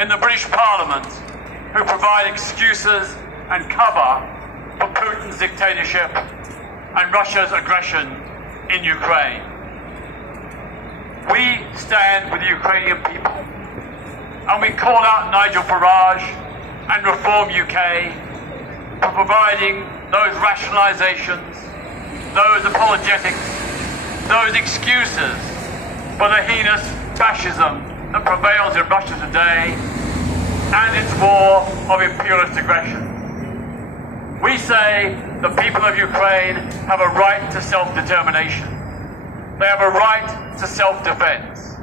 in the British Parliament who provide excuses and cover for Putin's dictatorship and Russia's aggression in Ukraine. We stand with the Ukrainian people, and we call out Nigel Farage and Reform UK for providing those rationalisations, those apologetics, those excuses for the heinous fascism that prevails in Russia today and its war of imperialist aggression. We say the people of Ukraine have a right to self-determination. They have a right to self-defense.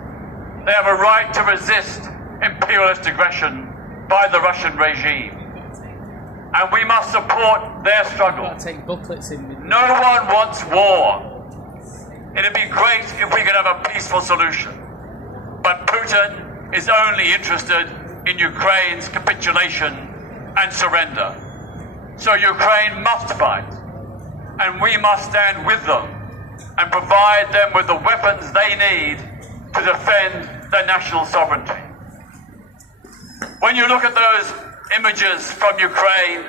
They have a right to resist imperialist aggression by the Russian regime. And we must support their struggle. No one wants war. It'd be great if we could have a peaceful solution. But Putin is only interested in Ukraine's capitulation and surrender. So Ukraine must fight, and we must stand with them and provide them with the weapons they need to defend their national sovereignty. When you look at those images from Ukraine,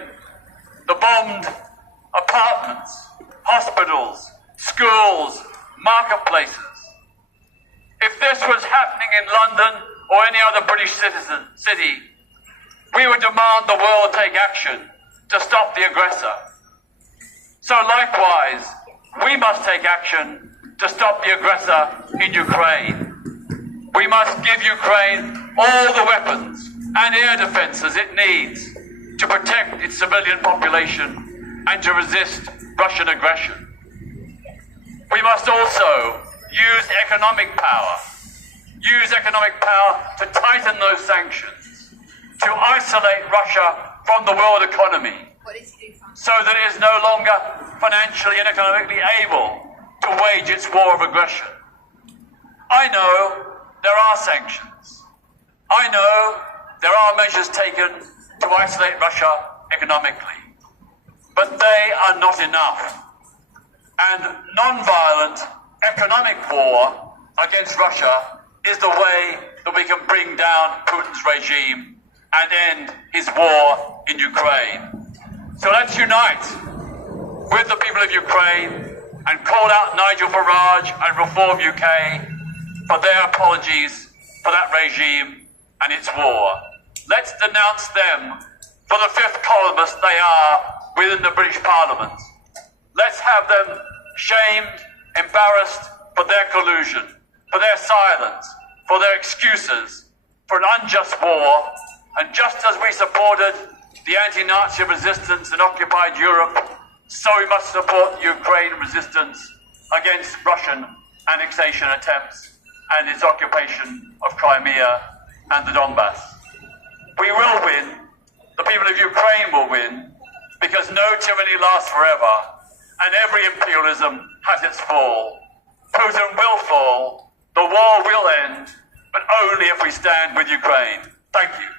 the bombed apartments, hospitals, schools, marketplaces, if this was happening in London or any other British city, we would demand the world take action to stop the aggressor. So likewise, we must take action to stop the aggressor in Ukraine. We must give Ukraine all the weapons and air defences it needs to protect its civilian population and to resist Russian aggression. We must also use economic power to tighten those sanctions, to isolate Russia from the world economy, so that it is no longer financially and economically able to wage its war of aggression. I know there are sanctions. I know there are measures taken to isolate Russia economically, but they are not enough. And non-violent economic war against Russia is the way that we can bring down Putin's regime and end his war in Ukraine. So let's unite with the people of Ukraine and call out Nigel Farage and Reform UK for their apologies for that regime and its war. Let's denounce them for the fifth columnists they are within the British Parliament. Let's have them shamed, embarrassed for their collusion, for their silence, for their excuses, for an unjust war. And just as we supported the anti-Nazi resistance in occupied Europe, so we must support Ukraine resistance against Russian annexation attempts and its occupation of Crimea and the Donbass. We will win. The people of Ukraine will win, because no tyranny lasts forever, and every imperialism has its fall. Putin will fall, the war will end, but only if we stand with Ukraine. Thank you.